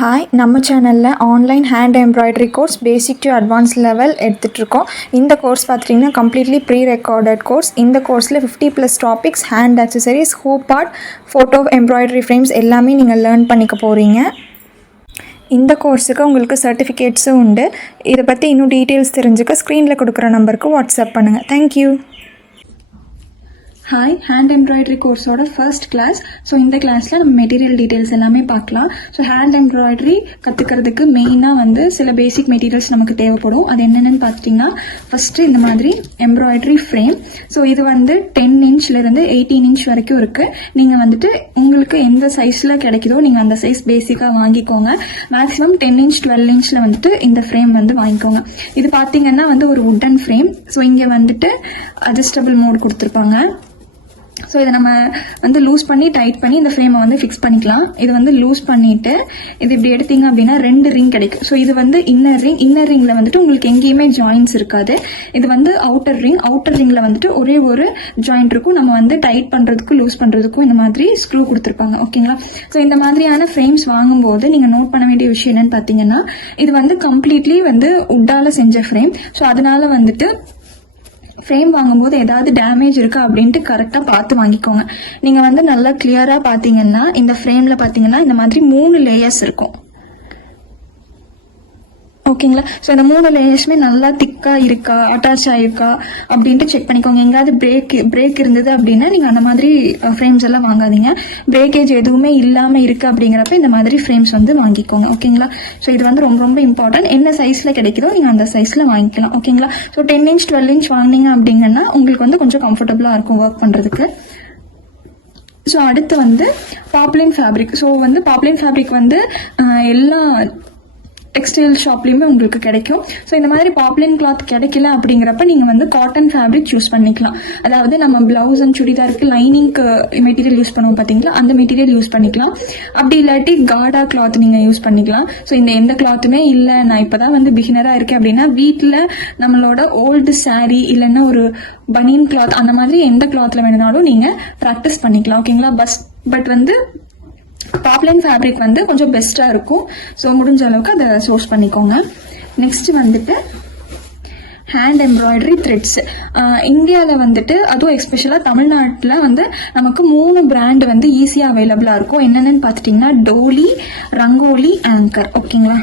Hi, நம்ம சேனலில் online hand embroidery course basic to advance level எடுத்துகிட்ருக்கோம். இந்த கோர்ஸ் பார்த்துட்டிங்கன்னா கம்ப்ளீட்லி ப்ரீ ரெக்கார்டட் கோர்ஸ். இந்த கோர்ஸில் 50+ topics, hand accessories, hoop art, photo embroidery frames எல்லாமே நீங்கள் லேர்ன் பண்ணிக்க போகிறீங்க. இந்த கோர்ஸுக்கு உங்களுக்கு சர்டிஃபிகேட்ஸும் உண்டு. இதை பற்றி இன்னும் டீட்டெயில்ஸ் தெரிஞ்சுக்க ஸ்க்ரீனில் கொடுக்குற நம்பருக்கு வாட்ஸ்அப் பண்ணுங்கள். தேங்க்யூ. ஹாய், ஹேண்ட் எம்ப்ராய்டரி கோர்ஸோட ஃபர்ஸ்ட் கிளாஸ். ஸோ இந்த கிளாஸில் நம்ம மெட்டீரியல் டீட்டெயில்ஸ் எல்லாமே பார்க்கலாம். ஸோ ஹேண்ட் எம்ப்ராய்டரி கற்றுக்கிறதுக்கு மெயினாக சில பேசிக் மெட்டீரியல்ஸ் நமக்கு தேவைப்படும். அது என்னென்னு பார்த்துட்டிங்கன்னா, ஃபஸ்ட்டு இந்த மாதிரி எம்ப்ராய்டரி ஃப்ரேம். ஸோ இது 10 இன்ச்லேருந்து 18 இன்ச் வரைக்கும் இருக்குது. நீங்கள் உங்களுக்கு எந்த சைஸில் கிடைக்குதோ நீங்கள் அந்த சைஸ் பேசிக்காக வாங்கிக்கோங்க. மேக்ஸிமம் 10 இன்ச் 12 இன்ச்சில் இந்த ஃப்ரேம் வாங்கிக்கோங்க. இது பார்த்தீங்கன்னா ஒரு வுட்டன் ஃப்ரேம். ஸோ இங்கே அட்ஜஸ்டபிள் மோட் கொடுத்துருப்பாங்க. ஸோ இதை நம்ம லூஸ் பண்ணி டைட் பண்ணி இந்த ஃப்ரேமை ஃபிக்ஸ் பண்ணிக்கலாம். இது லூஸ் பண்ணிவிட்டு இது இப்படி எடுத்தீங்க அப்படின்னா 2 ரிங் கிடைக்கும். ஸோ இது இன்னர் ரிங்கில் உங்களுக்கு எங்கேயுமே ஜாயின்ஸ் இருக்காது. இது அவுட்டர் ரிங்கில் ஒரே ஒரு ஜாயிண்ட் இருக்கும். நம்ம டைட் பண்ணுறதுக்கும் லூஸ் பண்ணுறதுக்கும் இந்த மாதிரி ஸ்க்ரூ கொடுத்துருப்பாங்க. ஓகேங்களா? ஸோ இந்த மாதிரியான ஃப்ரேம்ஸ் வாங்கும்போது நீங்கள் நோட் பண்ண வேண்டிய விஷயம் என்னன்னு பார்த்தீங்கன்னா, இது கம்ப்ளீட்லி உட்டால் செஞ்ச ஃப்ரேம். ஸோ அதனால ஃப்ரேம் வாங்கும்போது ஏதாவது டேமேஜ் இருக்கா அப்படின்ட்டு கரெக்டாக பார்த்து வாங்கிக்கோங்க. நீங்கள் நல்லா கிளியராக பார்த்தீங்கன்னா இந்த ஃப்ரேமில் பார்த்தீங்கன்னா இந்த மாதிரி 3 லேயர்ஸ் இருக்கும். ஓகேங்களா? ஸோ இந்த 3 லேயர்ஸுமே நல்லா திக்காக இருக்கா, அட்டாச் ஆகிருக்கா அப்படின்ட்டு செக் பண்ணிக்கோங்க. எங்கேயாவது பிரேக் இருந்தது அப்படின்னா நீங்கள் அந்த மாதிரி ஃப்ரேம்ஸ் எல்லாம் வாங்காதீங்க. பிரேக்கேஜ் எதுவுமே இல்லாமல் இருக்குது அப்படிங்கிறப்ப இந்த மாதிரி ஃப்ரேம்ஸ் வாங்கிக்கோங்க. ஓகேங்களா? ஸோ இது ரொம்ப ரொம்ப இம்பார்ட்டன்ட். என்ன சைஸில் கிடைக்குதோ நீங்கள் அந்த சைஸில் வாங்கிக்கலாம். ஓகேங்களா? ஸோ 10 இன்ச் 12 இன்ச் வாங்கினீங்க அப்படிங்கன்னா உங்களுக்கு கொஞ்சம் கம்ஃபர்டபுளாக இருக்கும் ஒர்க் பண்ணுறதுக்கு. ஸோ அடுத்து Babylon fabric. So Babylon fabric எல்லா டெக்ஸ்டைல் ஷாப்லேயுமே உங்களுக்கு கிடைக்கும். ஸோ இந்த மாதிரி பாப்லின் கிளாத் கிடைக்கல அப்படிங்கிறப்ப நீங்கள் காட்டன் ஃபேப்ரிக் சூஸ் பண்ணிக்கலாம். அதாவது நம்ம பிளவுஸ் அண்ட் சுடிதாருக்கு லைனிங்க்கு மெட்டீரியல் யூஸ் பண்ணுவோம் பார்த்தீங்களா, அந்த மெட்டீரியல் யூஸ் பண்ணிக்கலாம். அப்படி இல்லாட்டி காடா கிளாத் நீங்கள் யூஸ் பண்ணிக்கலாம். ஸோ இந்த எந்த கிளாத்துமே இல்லை, நான் இப்போ தான் பிகினராக இருக்கேன் அப்படின்னா வீட்டில் நம்மளோட ஓல்டு சாரீ இல்லைன்னா ஒரு பனியன் கிளாத் அந்த மாதிரி எந்த கிளாத்தில் வேணுனாலும் நீங்கள் ப்ராக்டிஸ் பண்ணிக்கலாம். ஓகேங்களா? பட் பாப்லின் ஃபேப்ரிக் கொஞ்சம் பெஸ்ட்டாக இருக்கும். ஸோ முடிஞ்ச அளவுக்கு அதை சோர்ஸ் பண்ணிக்கோங்க. Next hand embroidery threads. இந்தியாவில் அதுவும் எஸ்பெஷலாக தமிழ்நாட்டில் நமக்கு 3 பிராண்டு ஈஸியாக அவைலபிளாக இருக்கும். என்னென்னு பார்த்துட்டிங்கன்னா டோலி, ரங்கோலி, ஆங்கர். ஓகேங்களா?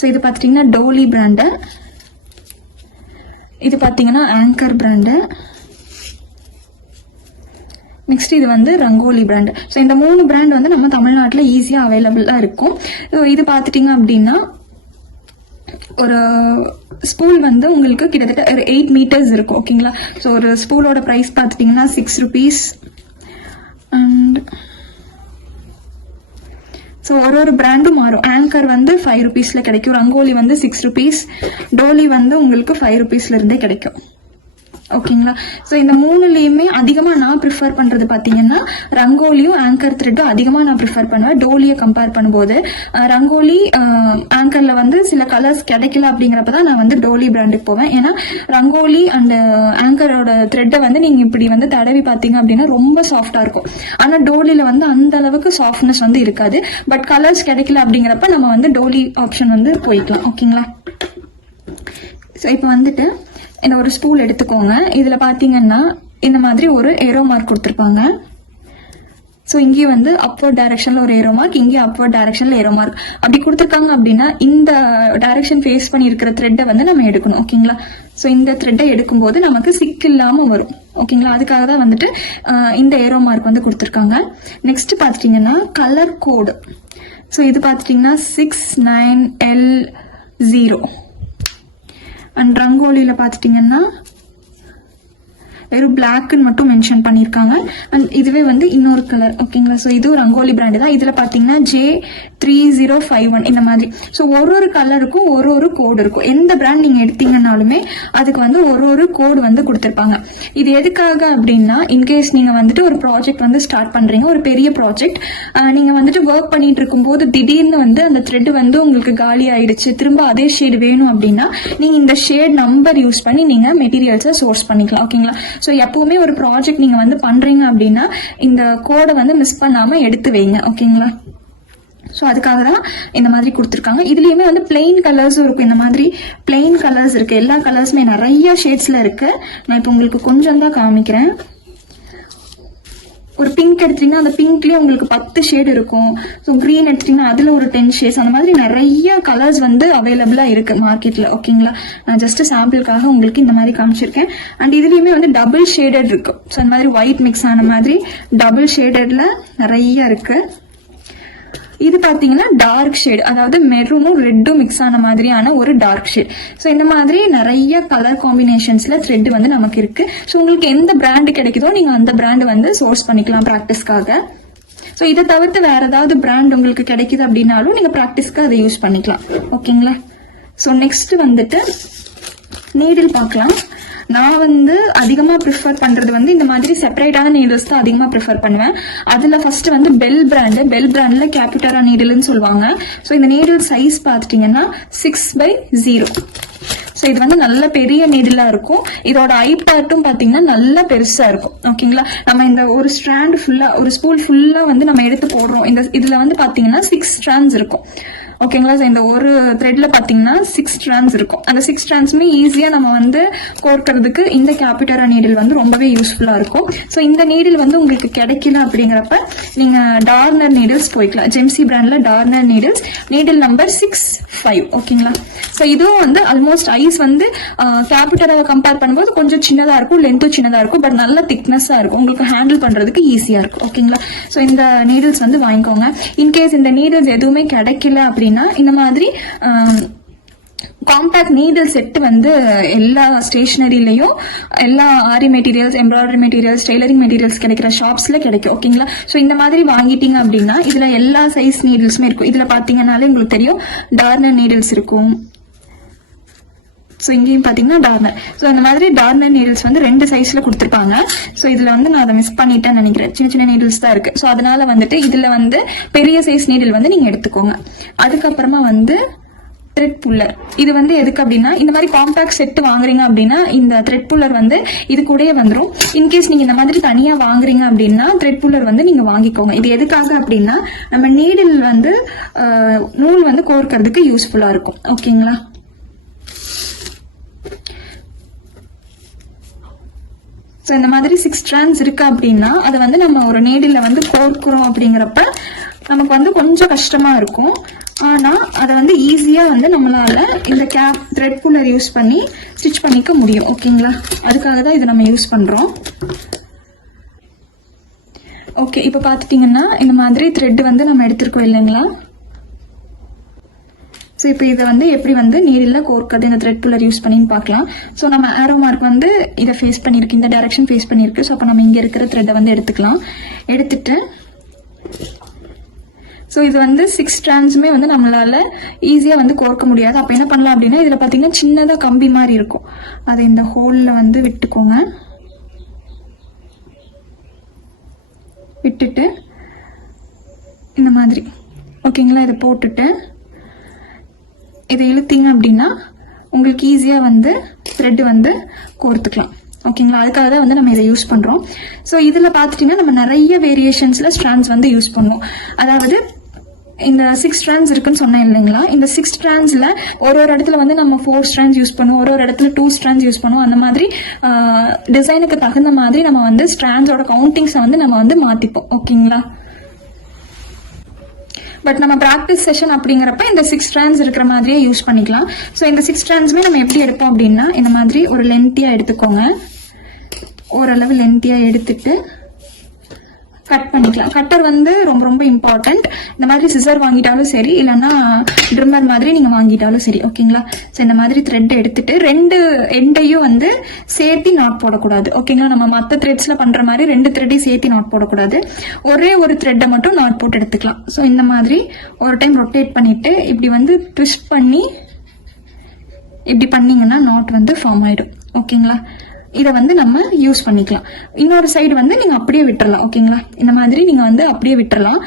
ஸோ இது பார்த்துட்டிங்கன்னா டோலி பிராண்டு, இது பார்த்தீங்கன்னா ஆங்கர் பிராண்டு, நெக்ஸ்ட் இது ரங்கோலி பிராண்ட். ஸோ இந்த 3 பிராண்ட் நம்ம தமிழ்நாட்டில் ஈஸியாக அவைலபிளாக இருக்கும். இது பார்த்துட்டிங்க அப்படின்னா ஒரு ஸ்பூல் உங்களுக்கு கிட்டத்தட்ட ஒரு 8 மீட்டர்ஸ் இருக்கும். ஓகேங்களா? ஸோ ஒரு ஸ்பூலோட ப்ரைஸ் பார்த்துட்டிங்கன்னா 6 rupees. அண்ட் ஸோ ஒரு பிராண்டும் மாறும். ஆங்கர் 5 rupeesல கிடைக்கும், ரங்கோலி 6 rupees, டோலி உங்களுக்கு 5 rupeesலேருந்தே கிடைக்கும். ஓகேங்களா? ஸோ இந்த 3லேயுமே அதிகமாக நான் ப்ரிஃபர் பண்ணுறது பார்த்தீங்கன்னா ரங்கோலியும் ஆங்கர் த்ரெட்டும் அதிகமாக நான் ப்ரிஃபர் பண்ணுவேன். டோலியை கம்பேர் பண்ணும்போது ரங்கோலி ஆங்கரில் சில கலர்ஸ் கிடைக்கல அப்படிங்கிறப்ப தான் நான் டோலி பிராண்டுக்கு போவேன். ஏன்னா ரங்கோலி அண்ட் ஆங்கரோட த்ரெட்டை நீங்கள் இப்படி தடவி பார்த்தீங்க அப்படின்னா ரொம்ப சாஃப்டாக இருக்கும். ஆனால் டோலியில் அந்த அளவுக்கு சாஃப்ட்னஸ் இருக்காது. பட் கலர்ஸ் கிடைக்கல அப்படிங்கிறப்ப நம்ம டோலி ஆப்ஷன் போய்க்கலாம். ஓகேங்களா? ஸோ இப்போ இந்த ஒரு ஸ்பூல் எடுத்துக்கோங்க. இதில் பார்த்தீங்கன்னா இந்த மாதிரி ஒரு ஏரோ மார்க் கொடுத்துருப்பாங்க. ஸோ இங்கேயும் அப்வர்ட் டைரக்ஷனில் ஒரு ஏரோ மார்க், இங்கேயும் அப்வர்ட் டைரக்ஷனில் ஏரோ மார்க் அப்படி கொடுத்துருக்காங்க அப்படின்னா இந்த டைரக்ஷன் ஃபேஸ் பண்ணி இருக்கிற த்ரெட்டை நம்ம எடுக்கணும். ஓகேங்களா? ஸோ இந்த த்ரெட்டை எடுக்கும்போது நமக்கு சிக் இல்லாமல் வரும். ஓகேங்களா? அதுக்காக தான் இந்த ஏரோ மார்க் கொடுத்துருக்காங்க. நெக்ஸ்ட் பார்த்துட்டிங்கன்னா கலர் கோடு. ஸோ இது பார்த்துட்டிங்கன்னா 69L0. அண்ட் ரங்கோலியில் பார்த்துட்டிங்கன்னா வெறும் பிளாக்குன்னு மட்டும் மென்ஷன் பண்ணியிருக்காங்க. அண்ட் இதுவே இன்னொரு கலர். ஓகேங்களா? ஸோ இதுவும் ரங்கோலி பிராண்டு தான். இதில் பார்த்தீங்கன்னா J3051 இந்த மாதிரி. ஸோ ஒரு கலருக்கும் ஒரு கோடு இருக்கும். எந்த பிராண்ட் நீங்கள் எடுத்தீங்கன்னாலுமே அதுக்கு ஒரு கோடு கொடுத்துருப்பாங்க. இது எதுக்காக அப்படின்னா இன்கேஸ் நீங்கள் ஒரு ப்ராஜெக்ட் ஸ்டார்ட் பண்ணுறீங்க, ஒரு பெரிய ப்ராஜெக்ட், நீங்கள் ஒர்க் பண்ணிட்டு இருக்கும்போது திடீர்னு அந்த த்ரெட் உங்களுக்கு காலி ஆயிடுச்சு, திரும்ப அதே ஷேடு வேணும் அப்படின்னா நீங்கள் இந்த ஷேட் நம்பர் யூஸ் பண்ணி நீங்கள் மெட்டீரியல்ஸை சோர்ஸ் பண்ணிக்கலாம். ஓகேங்களா? ஸோ எப்பவுமே ஒரு ப்ராஜெக்ட் நீங்கள் பண்ணுறீங்க அப்படின்னா இந்த கோடை மிஸ் பண்ணாமல் எடுத்து வைங்க. ஓகேங்களா? ஸோ அதுக்காக தான் இந்த மாதிரி கொடுத்துருக்காங்க. இதுலேயுமே வந்து பிளெயின் கலர்ஸும் இருக்கும். இந்த மாதிரி பிளெயின் கலர்ஸ் இருக்குது. எல்லா கலர்ஸுமே நிறைய ஷேட்ஸில் இருக்குது. நான் இப்போ உங்களுக்கு கொஞ்சம் தான் காமிக்கிறேன். ஒரு பிங்க் எடுத்தீங்கன்னா அந்த பிங்க்லேயே உங்களுக்கு 10 ஷேட் இருக்கும். ஸோ க்ரீன் எடுத்தீங்கன்னா அதில் ஒரு 10 ஷேட்ஸ், அந்த மாதிரி நிறைய கலர்ஸ் வந்து அவைலபிளாக இருக்குது மார்க்கெட்டில். ஓகேங்களா, நான் ஜஸ்ட் சாம்பிளுக்காக உங்களுக்கு இந்த மாதிரி காமிச்சிருக்கேன். அண்ட் இதுலேயுமே வந்து டபுள் ஷேடட் இருக்கும். ஸோ அந்த மாதிரி ஒயிட் மிக்ஸ் ஆன மாதிரி டபுள் ஷேடட்ல நிறைய இருக்குது. இது பார்த்தீங்கன்னா டார்க் ஷேட், அதாவது மெரூனும் ரெட்டும் மிக்ஸ் ஆன மாதிரியான ஒரு டார்க் ஷேட். ஸோ இந்த மாதிரி நிறைய கலர் காம்பினேஷன்ஸ்ல த்ரெட் வந்து நமக்கு இருக்கு. ஸோ உங்களுக்கு எந்த பிராண்டு கிடைக்குதோ நீங்க அந்த பிராண்ட் வந்து சோர்ஸ் பண்ணிக்கலாம் ப்ராக்டிஸ்க்காக. ஸோ இதை தவிர்த்து வேற ஏதாவது பிராண்ட் உங்களுக்கு கிடைக்குது அப்படின்னாலும் நீங்க ப்ராக்டிஸ்க்கு அதை யூஸ் பண்ணிக்கலாம். ஓகேங்களா. ஸோ நெக்ஸ்ட் வந்துட்டு நீடில் பார்க்கலாம். நான் வந்து அதிகமாக ப்ரிஃபர் பண்ணுறது வந்து இந்த மாதிரி செப்பரேட்டான நீடில்ஸ் தான் அதிகமாக ப்ரிஃபர் பண்ணுவேன். அதில் ஃபர்ஸ்ட் வந்து பெல் பிராண்டில் கேபிட்டரா நீடில்னு சொல்லுவாங்க. ஸோ இந்த நீடில் சைஸ் பார்த்துட்டிங்கன்னா 6/0. ஸோ இது வந்து நல்ல பெரிய நீடிலாக இருக்கும். இதோட ஐ பார்ட்டும் பார்த்தீங்கன்னா நல்ல பெருசாக இருக்கும். ஓகேங்களா, நம்ம இந்த ஒரு ஸ்ட்ராண்ட் ஃபுல்லாக, ஒரு ஸ்பூல் ஃபுல்லாக வந்து நம்ம எடுத்து போடுறோம். இதில் வந்து பார்த்தீங்கன்னா 6 ஸ்ட்ராண்ட்ஸ் இருக்கும். ஓகேங்களா, ஸோ இந்த ஒரு த்ரெட்ல பார்த்தீங்கன்னா 6 ஸ்ட்ராண்ட்ஸ் இருக்கும். அந்த 6 ஸ்ட்ராண்ட்ஸுமே ஈஸியாக நம்ம வந்து கோர்க்கறதுக்கு இந்த கேபிட்டரா நீடில் வந்து ரொம்பவே யூஸ்ஃபுல்லாக இருக்கும். ஸோ இந்த நீடில் வந்து உங்களுக்கு கிடைக்கல அப்படிங்கிறப்ப நீங்கள் டார்னர் நீடில்ஸ் போய்க்கலாம். ஜெம்சி பிராண்டில் டார்னர் நீடில்ஸ், நீடில் நம்பர் 6/5. ஓகேங்களா, ஸோ இதுவும் வந்து ஆல்மோஸ்ட் ஐஸ் வந்து கேபிட்டராவை கம்பேர் பண்ணும்போது கொஞ்சம் சின்னதாக இருக்கும், லென்த்தும் சின்னதாக இருக்கும், பட் நல்ல திக்னஸாக இருக்கும். உங்களுக்கு ஹேண்டில் பண்ணுறதுக்கு ஈஸியாக இருக்கும். ஓகேங்களா, ஸோ இந்த நீடில்ஸ் வந்து வாங்கிக்கோங்க. இன்கேஸ் இந்த நீடில்ஸ் எதுவுமே கிடைக்கல அப்படின்னா இந்த மாதிரி காம்பேக்ட் நீடில் செட் வந்து எல்லா ஸ்டேஷனரிலையும், எல்லா aari materials, embroidery materials, tailoring materials கிடைக்கிற ஷாப்ஸ்ல கிடைக்கும். ஓகேங்களா, ஸோ இந்த மாதிரி வாங்கிட்டீங்க அப்படின்னா இதுல எல்லா சைஸ் நீடில்ஸுமே இருக்கும். இதுல பாத்தீங்கன்னாலே உங்களுக்கு தெரியும் டார்னர் நீடில்ஸ் இருக்கும். ஸோ இங்கேயும் பார்த்தீங்கன்னா டார்னர். ஸோ இந்த மாதிரி டார்னர் நீடில்ஸ் வந்து 2 சைஸ்ல கொடுத்துருப்பாங்க. ஸோ இதில் வந்து நான் அதை மிஸ் பண்ணிட்டேன்னு நினைக்கிறேன். சின்ன சின்ன நீடில்ஸ் தான் இருக்கு. ஸோ அதனால வந்துட்டு இதில் வந்து பெரிய சைஸ் நீடில் வந்து நீங்கள் எடுத்துக்கோங்க. அதுக்கப்புறமா வந்து த்ரெட் புல்லர். இது வந்து எதுக்கு அப்படின்னா, இந்த மாதிரி காம்பேக்ட் செட் வாங்குறீங்க அப்படின்னா இந்த த்ரெட் புல்லர் வந்து இது கூடயே வந்துடும். இன்கேஸ் நீங்க இந்த மாதிரி தனியா வாங்குறீங்க அப்படின்னா த்ரெட் புல்லர் வந்து நீங்க வாங்கிக்கோங்க. இது எதுக்காக அப்படின்னா நம்ம நீடில் வந்து நூல் வந்து கோர்க்கறதுக்கு யூஸ்ஃபுல்லா இருக்கும். ஓகேங்களா, ஸோ இந்த மாதிரி 6 ஸ்ட்ராண்ட்ஸ் இருக்கு அப்படின்னா அதை வந்து நம்ம ஒரு நீடில் வந்து கோர்க்கிறோம் அப்படிங்கிறப்ப நமக்கு வந்து கொஞ்சம் கஷ்டமா இருக்கும். ஆனால் அதை வந்து ஈஸியாக வந்து நம்மளால இந்த த்ரெட் புல்லர் யூஸ் பண்ணி ஸ்டிச் பண்ணிக்க முடியும். ஓகேங்களா, அதுக்காக தான் இதை நம்ம யூஸ் பண்ணுறோம். ஓகே, இப்போ பார்த்துட்டிங்கன்னா இந்த மாதிரி த்ரெட் வந்து நம்ம எடுத்துருக்கோம் இல்லைங்களா. ஸோ இப்போ இதை வந்து எப்படி வந்து நீடில் கோர்க்கிறது இந்த த்ரெட் புல்லர் யூஸ் பண்ணின்னு பார்க்கலாம். ஸோ நம்ம ஆரோ மார்க் வந்து இதை ஃபேஸ் பண்ணியிருக்கு, இந்த டைரக்ஷன் ஃபேஸ் பண்ணியிருக்கு. ஸோ அப்போ நம்ம இங்கே இருக்கிற த்ரெட்டை வந்து எடுத்துக்கலாம். எடுத்துட்டு ஸோ இது வந்து 6 ஸ்ட்ராண்ட்ஸுமே வந்து நம்மளால ஈஸியாக வந்து கோர்க்க முடியாது. அப்போ என்ன பண்ணலாம் அப்படின்னா இதில் பார்த்தீங்கன்னா சின்னதாக கம்பி மாதிரி இருக்கும், அதை இந்த ஹோலில் வந்து விட்டுக்கோங்க. விட்டுட்டு இந்த மாதிரி ஓகேங்களா, இதை போட்டுட்டு இதை இழுத்தீங்க அப்படின்னா உங்களுக்கு ஈஸியாக வந்து த்ரெட் வந்து கோர்த்துக்கலாம். ஓகேங்களா, அதுக்காக தான் வந்து நம்ம இதை யூஸ் பண்ணுறோம். ஸோ இதில் பார்த்துட்டிங்கன்னா நம்ம நிறைய வேரியேஷன்ஸில் ஸ்ட்ராண்ட்ஸ் வந்து யூஸ் பண்ணுவோம். அதாவது இந்த 6 ஸ்ட்ராண்ட்ஸ் இருக்குன்னு சொன்னேன் இல்லைங்களா. இந்த 6 ஸ்ட்ராண்ட்ஸில் ஒரு இடத்துல வந்து நம்ம 4 ஸ்ட்ராண்ட்ஸ் யூஸ் பண்ணுவோம், ஒரு இடத்துல 2 ஸ்ட்ராண்ட்ஸ் யூஸ் பண்ணுவோம். அந்த மாதிரி டிசைனுக்கு தகுந்த மாதிரி நம்ம வந்து ஸ்ட்ராண்ட்ஸோட கவுண்டிங்ஸை வந்து நம்ம வந்து மாற்றிப்போம். ஓகேங்களா, பட் நம்ம ப்ராக்டிஸ் செஷன் அப்படிங்கிறப்ப இந்த 6 ஸ்ட்ராண்ட்ஸ் இருக்கிற மாதிரியே யூஸ் பண்ணிக்கலாம். ஸோ இந்த 6 ஸ்ட்ராண்ட்ஸுமே நம்ம எப்படி எடுப்போம் அப்படின்னா இந்த மாதிரி ஒரு லென்த்தியாக எடுத்துக்கோங்க. ஓரளவு லென்த்தியாக எடுத்துட்டு கட் பண்ணிக்கலாம். கட்டர் வந்து ரொம்ப ரொம்ப இம்பார்ட்டன்ட். இந்த மாதிரி சிசர் வாங்கிட்டாலும் சரி, இல்லைன்னா ட்ரிம்மர் மாதிரி நீங்கள் வாங்கிட்டாலும் சரி. ஓகேங்களா, ஸோ இந்த மாதிரி த்ரெட் எடுத்துட்டு 2 எண்டையும் வந்து சேர்த்து நாட் போடக்கூடாது. ஓகேங்களா, நம்ம மற்ற த்ரெட்ஸில் பண்ணுற மாதிரி 2 த்ரெட்டையும் சேர்த்து நாட் போடக்கூடாது. ஒரே ஒரு த்ரெட்டை மட்டும் நாட் போட்டு எடுத்துக்கலாம். ஸோ இந்த மாதிரி ஒரு டைம் ரொட்டேட் பண்ணிட்டு இப்படி வந்து ட்விஸ்ட் பண்ணி இப்படி பண்ணிங்கன்னா நாட் வந்து ஃபார்ம் ஆகிடும். ஓகேங்களா, இதை வந்து நம்ம யூஸ் பண்ணிக்கலாம். இன்னொரு சைடு வந்து நீங்கள் அப்படியே விட்டுறலாம். ஓகேங்களா, இந்த மாதிரி நீங்கள் வந்து அப்படியே விட்டுறலாம்.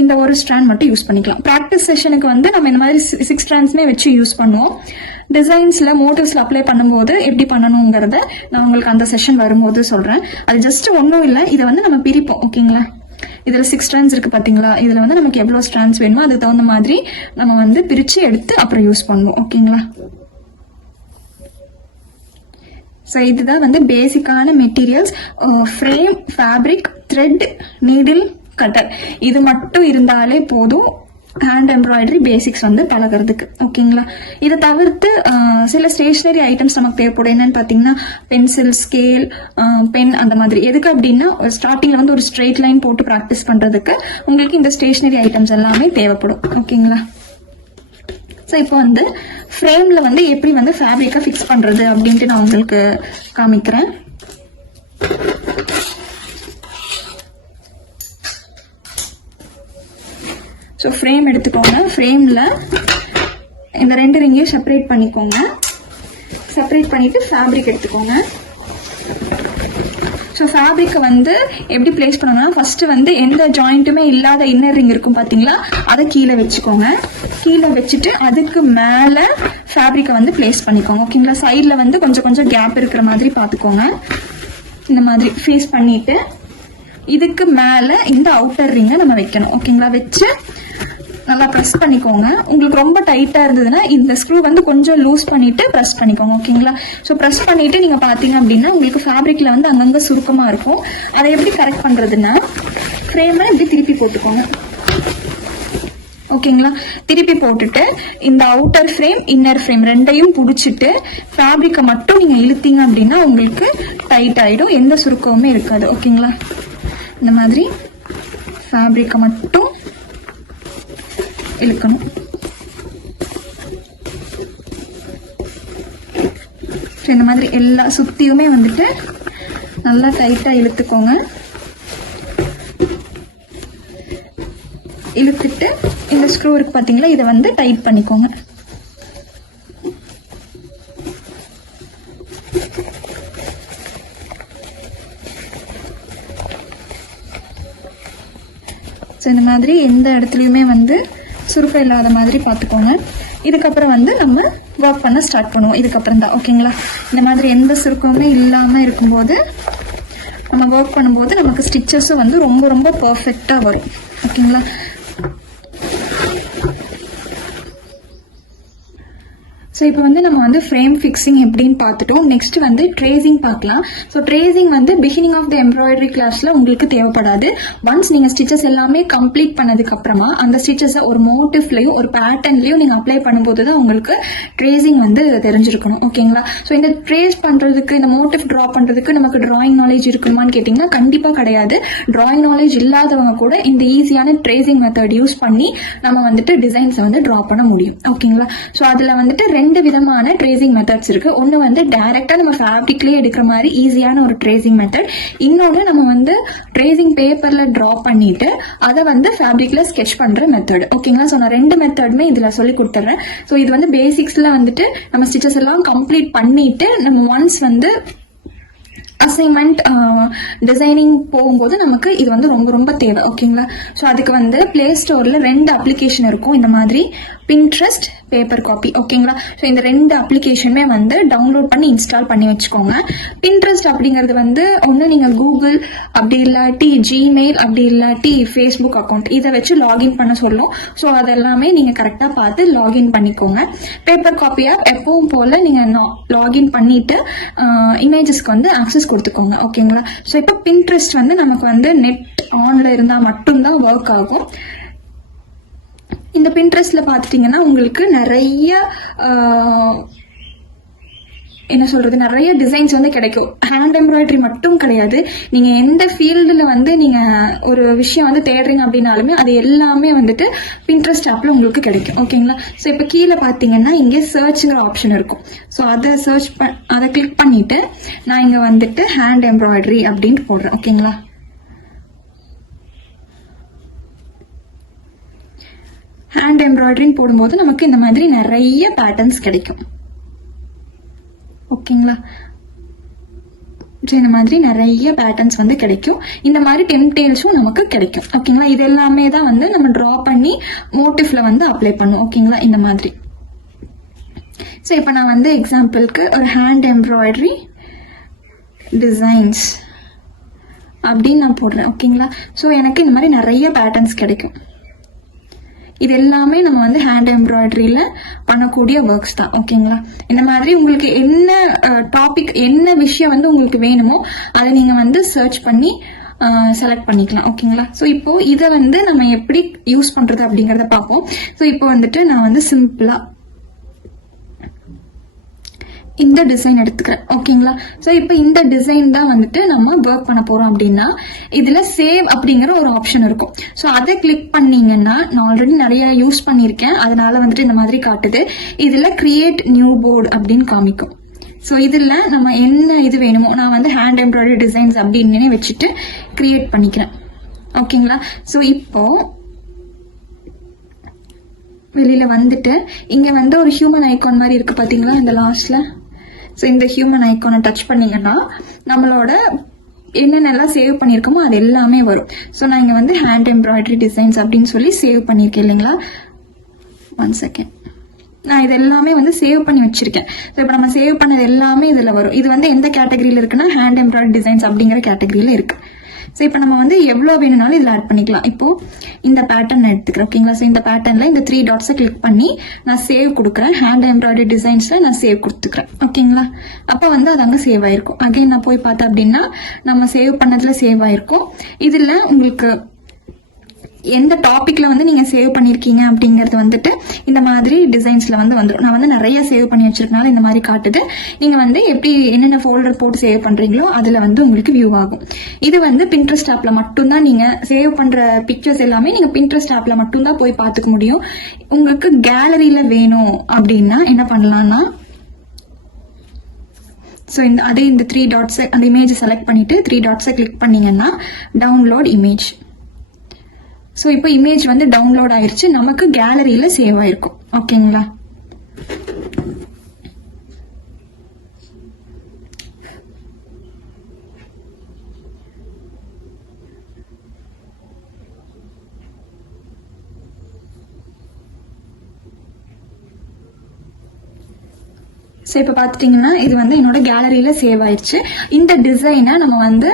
இந்த ஒரு ஸ்ட்ராண்ட் மட்டும் யூஸ் பண்ணிக்கலாம். ப்ராக்டிஸ் செஷனுக்கு வந்து நம்ம இந்த மாதிரி 6 ஸ்ட்ராண்ட்ஸ்மே வச்சு யூஸ் பண்ணுவோம். டிசைன்ஸில் மோட்டிவ்ஸில் அப்ளை பண்ணும்போது எப்படி பண்ணணுங்கிறத நான் உங்களுக்கு அந்த செஷன் வரும்போது சொல்கிறேன். அது ஜஸ்ட் ஒன்றும் இல்லை, இதை வந்து நம்ம பிரிப்போம். ஓகேங்களா, இதில் 6 strands இருக்குது பார்த்தீங்களா, இதில் வந்து நமக்கு எவ்வளோ strands வேணுமோ அதுக்கு தகுந்த மாதிரி நம்ம வந்து பிரித்து எடுத்து அப்புறம் யூஸ் பண்ணுவோம். ஓகேங்களா. ஸோ இதுதான் வந்து பேசிக்கான materials. Frame, fabric, thread, needle, cutter இது மட்டும் இருந்தாலே போதும் ஹேண்ட் எம்ப்ராய்டரி பேசிக்ஸ் வந்து பழகிறதுக்கு. ஓகேங்களா. இதை தவிர்த்து சில ஸ்டேஷ்னரி ஐட்டம்ஸ் நமக்கு தேவைப்படும். என்னன்னு பார்த்தீங்கன்னா பென்சில், ஸ்கேல், பென் அந்த மாதிரி. எதுக்கு அப்படின்னா ஸ்டார்டிங்கில் வந்து ஒரு ஸ்ட்ரெயிட் லைன் போட்டு ப்ராக்டிஸ் பண்ணுறதுக்கு உங்களுக்கு இந்த ஸ்டேஷ்னரி ஐட்டம்ஸ் எல்லாமே தேவைப்படும். ஓகேங்களா. ஸோ இப்போ வந்து ஃப்ரேமில் வந்து எப்படி வந்து ஃபேப்ரிக்கை ஃபிக்ஸ் பண்ணுறது அப்படின்ட்டு நான் உங்களுக்கு காமிக்கிறேன். ஸோ ஃப்ரேம் எடுத்துக்கோங்க. ஃப்ரேமில் இந்த 2 ரிங்கையும் செப்பரேட் பண்ணிக்கோங்க. செப்பரேட் பண்ணிவிட்டு ஃபேப்ரிக் எடுத்துக்கோங்க. ஸோ ஃபேப்ரிக்கை வந்து எப்படி பிளேஸ் பண்ணணும்னா ஃபஸ்ட்டு வந்து எந்த ஜாயிண்ட்டுமே இல்லாத இன்னர் ரிங் இருக்கும் பார்த்தீங்களா, அதை கீழே வச்சுக்கோங்க. கீழே வச்சுட்டு அதுக்கு மேலே ஃபேப்ரிக்கை வந்து பிளேஸ் பண்ணிக்கோங்க. ஓகேங்களா. சைடில் வந்து கொஞ்சம் கொஞ்சம் கேப் இருக்கிற மாதிரி பார்த்துக்கோங்க. இந்த மாதிரி ஃபேஸ் பண்ணிவிட்டு இதுக்கு மேலே இந்த அவுட்டர் ரிங்கை நம்ம வைக்கணும். ஓகேங்களா. வச்சு நல்லா ப்ரெஸ் பண்ணிக்கோங்க. உங்களுக்கு ரொம்ப டைட்டாக இருந்ததுன்னா இந்த ஸ்க்ரூ வந்து கொஞ்சம் லூஸ் பண்ணிவிட்டு ப்ரெஸ் பண்ணிக்கோங்க. ஓகேங்களா. ஸோ ப்ரெஸ் பண்ணிவிட்டு நீங்கள் பார்த்தீங்க அப்படின்னா உங்களுக்கு ஃபேப்ரிக்கில் வந்து அங்கங்கே சுருக்கமாக இருக்கும். அதை எப்படி கரெக்ட் பண்ணுறதுன்னா ஃப்ரேமை இப்படி திருப்பி போட்டுக்கோங்க. ஓகேங்களா. திருப்பி போட்டுட்டு இந்த அவுட்டர் ஃப்ரேம், இன்னர் ஃப்ரேம் ரெண்டையும் பிடிச்சிட்டு ஃபேப்ரிக்கை மட்டும் நீங்கள் இழுத்தீங்க அப்படின்னா உங்களுக்கு டைட் ஆகிடும், எந்த சுருக்கமுமே இருக்காது. ஓகேங்களா. இந்த மாதிரி ஃபேப்ரிக்கை மட்டும் இழுக்கணும். இந்த மாதிரி எல்லா சுத்தியுமே வந்துட்டு நல்லா டைட்டா இழுத்துக்கோங்க. இழுத்துட்டு இந்த ஸ்க்ரூ இருக்கு பாத்தீங்களா, இதை வந்து டைட் பண்ணிக்கோங்க. ஸோ இந்த மாதிரி எந்த இடத்துலையுமே வந்து சுருக்கம் இல்லாத மாதிரி பார்த்துக்கோங்க. இதுக்கப்புறம் வந்து நம்ம ஒர்க் பண்ண ஸ்டார்ட் பண்ணுவோம் இதுக்கப்புறம் தான். ஓகேங்களா. இந்த மாதிரி எந்த சுருக்கமுமே இல்லாமல் இருக்கும்போது நம்ம ஒர்க் பண்ணும்போது நமக்கு ஸ்டிச்சஸும் வந்து ரொம்ப ரொம்ப பர்ஃபெக்டாக வரும். ஓகேங்களா. ஸோ இப்போ வந்து நம்ம வந்து ஃப்ரேம் ஃபிக்ஸிங் எப்படின்னு பார்த்துட்டோம். நெக்ஸ்ட் வந்து ட்ரேசிங் பார்க்கலாம். ஸோ ட்ரேசிங் வந்து பிகினிங் ஆஃப் த எம்ப்ராய்டரி கிளாஸில் உங்களுக்கு தேவைப்படாது. ஒன்ஸ் நீங்கள் ஸ்டிச்சஸ் எல்லாமே கம்ப்ளீட் பண்ணதுக்கப்புறமா அந்த ஸ்டிச்சஸை ஒரு மோட்டிவ்லையும் ஒரு பேட்டர்ன்லையும் நீங்கள் அப்ளை பண்ணும்போது தான் உங்களுக்கு ட்ரேசிங் வந்து தெரிஞ்சிருக்கணும். ஓகேங்களா. ஸோ இந்த ட்ரேஸ் பண்ணுறதுக்கு, இந்த மோட்டிவ் ட்ரா பண்ணுறதுக்கு நமக்கு ட்ராயிங் நாலேஜ் இருக்குமான்னு கேட்டிங்கன்னா கண்டிப்பாக கிடையாது. ட்ராயிங் நாலேஜ் இல்லாதவங்க கூட இந்த ஈஸியான ட்ரேசிங் மெத்தட் யூஸ் பண்ணி நம்ம வந்துட்டு டிசைன்ஸை வந்து ட்ரா பண்ண முடியும். ஓகேங்களா. ஸோ அதில் வந்துட்டு 2 விதமான ட்ரேசிங் மெத்தட்ஸ் இருக்கு. ஒன்று வந்து டைரக்டா நம்ம ஃபேப்ரிக்லேயே எடுக்கிற மாதிரி ஈஸியான ஒரு ட்ரேசிங் மெத்தட். இன்னொன்று நம்ம வந்து ட்ரேசிங் பேப்பர்ல டிரா பண்ணிட்டு அதை வந்து ஃபேப்ரிக்ல ஸ்கெட்ச் பண்ற மெத்தட். ஓகேங்களா. ஸோ நான் 2 மெத்தடுமே இதுல சொல்லி கொடுத்துட்றேன். ஸோ இது வந்து பேசிக்ஸ்ல வந்துட்டு நம்ம ஸ்டிச்சஸ் எல்லாம் கம்ப்ளீட் பண்ணிட்டு நம்ம ஒன்ஸ் வந்து அசைன்மெண்ட் டிசைனிங் போகும்போது நமக்கு இது வந்து ரொம்ப ரொம்ப தேவை. ஓகேங்களா. ஸோ அதுக்கு வந்து பிளே ஸ்டோரில் 2 அப்ளிகேஷன் இருக்கும். இந்த மாதிரி பின்ட்ரெஸ்ட், பேப்பர் காப்பி. ஓகேங்களா. ஸோ இந்த 2 அப்ளிகேஷனுமே வந்து டவுன்லோட் பண்ணி இன்ஸ்டால் பண்ணி வச்சுக்கோங்க. பின்ட்ரெஸ்ட் அப்படிங்கிறது வந்து ஒன்று நீங்கள் கூகுள், அப்படி இல்லாட்டி ஜிமெயில், அப்படி இல்லாட்டி ஃபேஸ்புக் அக்கௌண்ட் இதை வச்சு லாகின் பண்ண சொல்லும். ஸோ அதெல்லாமே நீங்கள் கரெக்டாக பார்த்து லாகின் பண்ணிக்கோங்க. பேப்பர் காப்பியாக எப்பவும் போல் நீங்கள் லாகின் பண்ணிட்டு இமேஜஸ்க்கு வந்து ஆக்சஸ் கொடுத்துக்கோங்க. ஓகேங்களா. ஸோ இப்போ பின்ட்ரெஸ்ட் வந்து நமக்கு வந்து நெட் ஆன்ல இருந்தால் மட்டும்தான் ஒர்க் ஆகும். இந்த பின்ட்ரெஸ்ட்ல பார்த்துட்டிங்கன்னா உங்களுக்கு நிறைய என்ன சொல்றது, நிறைய டிசைன்ஸ் வந்து கிடைக்கும். ஹேண்ட் எம்ப்ராய்டரி மட்டும் கிடையாது, நீங்க எந்த ஃபீல்டில் வந்து நீங்க ஒரு விஷயம் வந்து தேடுறீங்க அப்படின்னாலுமே அது எல்லாமே வந்துட்டு பின்ட்ரெஸ்ட் ஆப்ல உங்களுக்கு கிடைக்கும். ஓகேங்களா. ஸோ இப்போ கீழே பார்த்தீங்கன்னா இங்கே சர்ச்ங்கிற ஆப்ஷன் இருக்கும். ஸோ அதை கிளிக் பண்ணிட்டு நான் இங்கே வந்துட்டு ஹேண்ட் எம்ப்ராய்டரி அப்படின்ட்டு போடுறேன். ஓகேங்களா. ஹேண்ட் எம்ப்ராய்டரின்னு போடும்போது நமக்கு இந்த மாதிரி நிறைய பேட்டர்ன்ஸ் கிடைக்கும். ஓகேங்களா. இந்த மாதிரி நிறைய பேட்டர்ன்ஸ் வந்து கிடைக்கும். இந்த மாதிரி டெம்ப்டேல்ஸும் நமக்கு கிடைக்கும். ஓகேங்களா. இது எல்லாமே தான் வந்து நம்ம ட்ரா பண்ணி மோட்டிவ்ல வந்து அப்ளை பண்ணும். ஓகேங்களா. இந்த மாதிரி. ஸோ இப்போ நான் வந்து எக்ஸாம்பிளுக்கு ஒரு ஹேண்ட் எம்ப்ராய்டரி டிசைன்ஸ் அப்படின்னு நான் போடுறேன். ஓகேங்களா? ஸோ எனக்கு இந்த மாதிரி நிறைய பேட்டர்ன்ஸ் கிடைக்கும். இது எல்லாமே நம்ம வந்து ஹேண்ட் எம்ப்ராய்டரியில் பண்ணக்கூடிய ஒர்க்ஸ் தான். ஓகேங்களா? இந்த மாதிரி உங்களுக்கு என்ன டாபிக், என்ன விஷயம் வந்து உங்களுக்கு வேணுமோ அதை நீங்கள் வந்து சர்ச் பண்ணி செலக்ட் பண்ணிக்கலாம். ஓகேங்களா? ஸோ இப்போ இதை வந்து நம்ம எப்படி யூஸ் பண்ணுறது அப்படிங்கிறத பார்ப்போம். ஸோ இப்போ வந்துட்டு நான் வந்து சிம்பிளாக இந்த டிசைன் எடுத்துக்கிறேன். ஓகேங்களா? ஸோ இப்போ இந்த டிசைன் தான் வந்துட்டு நம்ம ஒர்க் பண்ண போறோம். அப்படின்னா இதுல சேவ் அப்படிங்கிற ஒரு ஆப்ஷன் இருக்கும். ஸோ அதை கிளிக் பண்ணீங்கன்னா, நான் ஆல்ரெடி நிறைய யூஸ் பண்ணியிருக்கேன், அதனால வந்துட்டு இந்த மாதிரி காட்டுது. இதுல கிரியேட் நியூ போர்டு அப்படின்னு காமிக்கும். ஸோ இதில் நம்ம என்ன இது வேணுமோ, நான் வந்து ஹேண்ட் எம்ப்ராய்டரி டிசைன்ஸ் அப்படின்னு வச்சுட்டு கிரியேட் பண்ணிக்கிறேன். ஓகேங்களா? ஸோ இப்போ வெளியில வந்துட்டு இங்க வந்து ஒரு ஹியூமன் ஐகான் மாதிரி இருக்கு பாத்தீங்களா இந்த லாஸ்ட்ல. ஸோ இந்த ஹியூமன் ஐகானை டச் பண்ணீங்கன்னா நம்மளோட என்னென்னலாம் சேவ் பண்ணியிருக்கோமோ அது எல்லாமே வரும். ஸோ நான் இங்கே வந்து ஹேண்ட் எம்ப்ராய்டரி டிசைன்ஸ் அப்படின்னு சொல்லி சேவ் பண்ணியிருக்கேன் இல்லைங்களா. 1 செகண்ட். நான் இது எல்லாமே வந்து சேவ் பண்ணி வச்சிருக்கேன். ஸோ இப்போ நம்ம சேவ் பண்ணது எல்லாமே இதில் வரும். இது வந்து எந்த கேட்டகரியில் இருக்குன்னா ஹேண்ட் எம்ப்ராய்டரி டிசைன்ஸ் அப்படிங்கிற கேட்டகரியில் இருக்கு. ஸோ இப்போ நம்ம வந்து எவ்வளோ வேணும்னாலும் இதில் ஆட் பண்ணிக்கலாம். இப்போ இந்த பேட்டர்ன் எடுத்துக்கிறேன். ஓகேங்களா? ஸோ இந்த பேட்டர்னில் இந்த 3 டாட்ஸை கிளிக் பண்ணி நான் சேவ் கொடுக்குறேன். ஹேண்ட் எம்ப்ராய்டரி டிசைன்ஸில் நான் சேவ் கொடுத்துக்கிறேன். ஓகேங்களா? அப்போ வந்து அது அங்கே சேவ் ஆயிருக்கும். அகைன் நான் போய் பார்த்தேன் அப்படின்னா நம்ம சேவ் பண்ணதில் சேவ் ஆயிருக்கும். இதில் உங்களுக்கு எந்த டாபிக்ல வந்து நீங்க சேவ் பண்ணிருக்கீங்க அப்படிங்கறது வந்துட்டு இந்த மாதிரி டிசைன்ஸ்ல வந்து வந்துடும். நான் வந்து நிறைய சேவ் பண்ணி வச்சிருக்கனால இந்த மாதிரி காட்டுது. நீங்க வந்து எப்படி என்னென்ன ஃபோல்டர் போட்டு சேவ் பண்றீங்களோ அதுல வந்து உங்களுக்கு வியூ ஆகும். இது வந்து பின்ட்ரெஸ்ட் ஆப்ல மட்டும்தான் நீங்க சேவ் பண்ற பிக்சர்ஸ் எல்லாமே நீங்க பின்ட்ரெஸ்ட் ஆப்ல மட்டும்தான் போய் பார்த்துக்க முடியும். உங்களுக்கு கேலரியில வேணும் அப்படின்னா என்ன பண்ணலாம்னா, ஸோ இந்த 3 டாட்ஸ் அந்த இமேஜ் செலக்ட் பண்ணிட்டு 3 டாட்ஸை கிளிக் பண்ணீங்கன்னா டவுன்லோட் இமேஜ். ஸோ இப்போ இமேஜ் வந்து டவுன்லோட் ஆயிருச்சு, நமக்கு கேலரியில சேவ் ஆயிருக்கும். ஓகேங்களா? ஸோ இப்போ பார்த்துட்டிங்கன்னா இது வந்து என்னோட கேலரியில சேவ் ஆயிடுச்சு. இந்த டிசைனை நம்ம வந்து